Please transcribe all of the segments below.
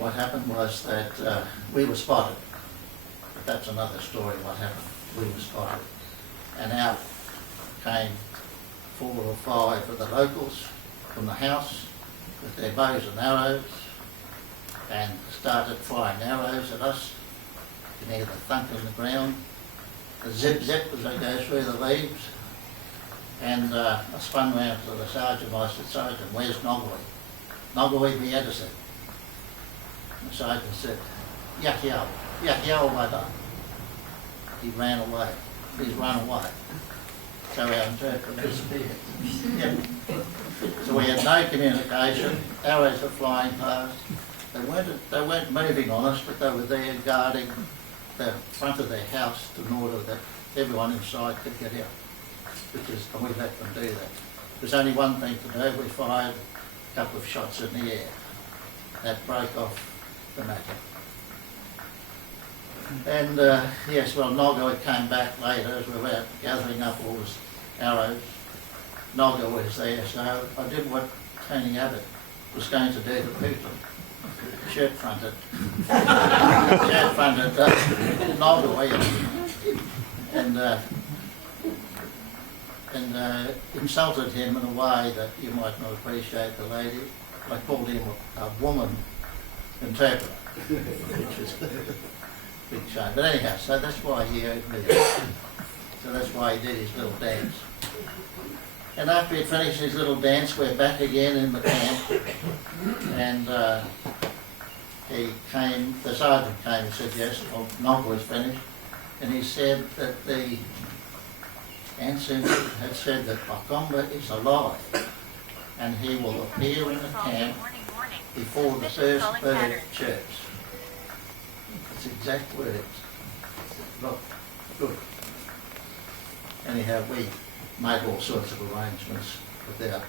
what happened was that we were spotted. But that's another story, what happened. We were spotted. And out came 4 or 5 of the locals from the house with their bows and arrows and started firing arrows at us. You can hear the thunk in the ground, the zip zip as they go through the leaves. And I spun round to the sergeant. I said, "Sergeant, where's Nogoi? Nogoi the Edison." The sergeant said, "Yakiao, Yakiao Wada." He ran away. He's run away. So our interpreter disappeared. Yeah. So we had no communication. Arrows were flying past. They weren't moving on us, but they were there guarding the front of their house in order that everyone inside could get out. And we let them do that. There's only one thing to do. We fired a couple of shots in the air. That broke off the matter. And yes, well, Nogoi came back later as we were out gathering up all his arrows. Nogoi was there, so I did what Tony Abbott was going to do to Putin. Shirt-fronted Nogoi and insulted him in a way that you might not appreciate the lady. I called him a woman interpreter, which is a big shame. But anyhow, so that's why he owed me. So that's why he did his little dance. And after he'd finished his little dance, we're back again in the camp. And the sergeant came and said, "Yes, well, Nog was finished." And he said that the Anson had said that Pakomba is alive and he will appear in the camp before the first bird chirps. It's exact words. Look, good. Anyhow, we made all sorts of arrangements without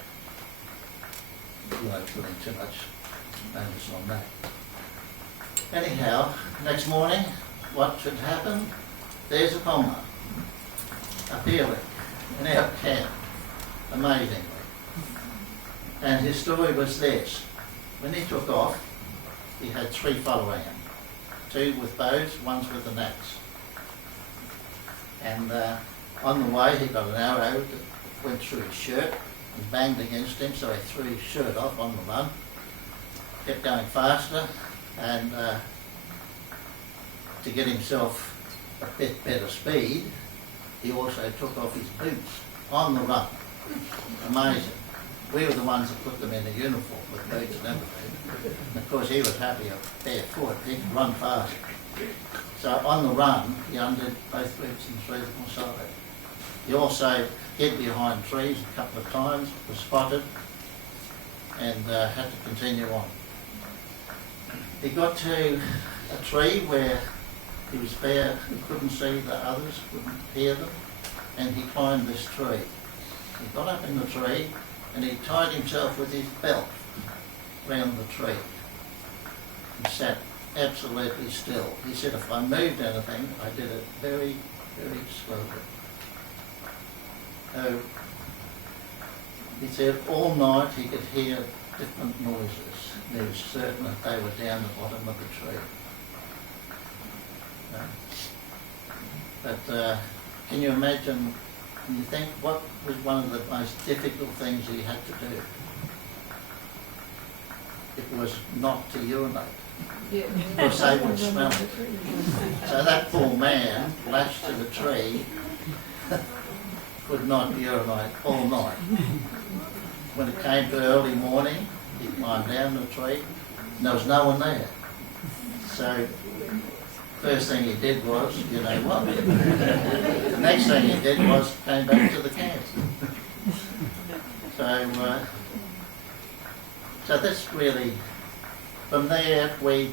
putting too much onus on that. Anyhow, next morning, what should happen? There's a comma appearing in our camp, amazingly. And his story was this. When he took off, he had 3 following him. 2 with bows, 1 with an axe. And on the way, he got an arrow that went through his shirt and banged against him, so he threw his shirt off on the run, kept going faster, and to get himself a bit better speed, he also took off his boots on the run. Amazing. We were the ones that put them in the uniform with boots and everything. And of course he was happier barefoot, he could run fast. So on the run, he undid both boots and threw them aside. He also hid behind trees a couple of times, was spotted, and had to continue on. He got to a tree where he was bare, he couldn't see the others, couldn't hear them, and he climbed this tree. He got up in the tree and he tied himself with his belt round the tree and sat absolutely still. He said if I moved anything, I did it very, very slowly. He said all night he could hear different noises. He was certain that they were down the bottom of the tree. But can you imagine, can you think what was one of the most difficult things he had to do? It was not to urinate, because they would smell it. So that poor man, lashed to the tree, could not urinate all night. When it came to early morning, he climbed down the tree, and there was no one there. So first thing he did was, you know what? The next thing he did was came back to the camp. So that's really, from there we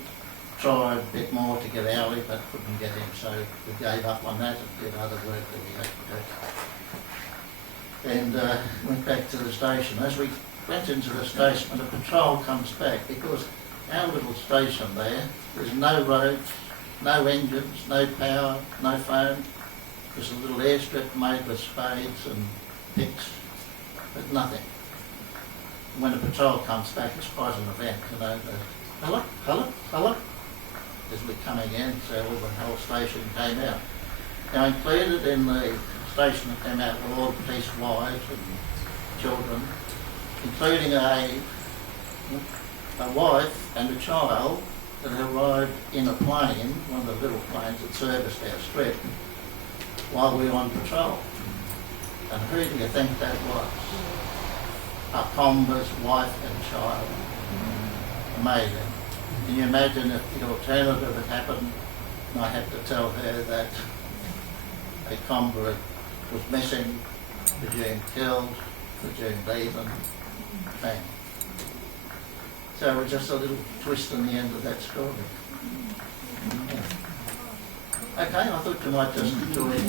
tried a bit more to get Owlie, but couldn't get him, so we gave up on that and did other work that we had to do. And went back to the station. As we went into the station, the patrol comes back, because our little station there's no roads, no engines, no power, no phone. There's a little airstrip made with spades and picks, but nothing. when the patrol comes back, it's quite an event, you know. Hello, hello, hello, as we're coming in, so all the whole station came out. Now included in the station that came out were all the police wives and children, including a wife and a child that arrived in a plane, one of the little planes that serviced our strip, while we were on patrol. And who do you think that was? A comber's wife and child. Amazing. Can you imagine if the alternative had happened and I had to tell her that a comber was missing, presumed killed, presumed beaten, bang. So it was just a little twist in the end of that story. Yeah. Okay, I thought you might just enjoy it.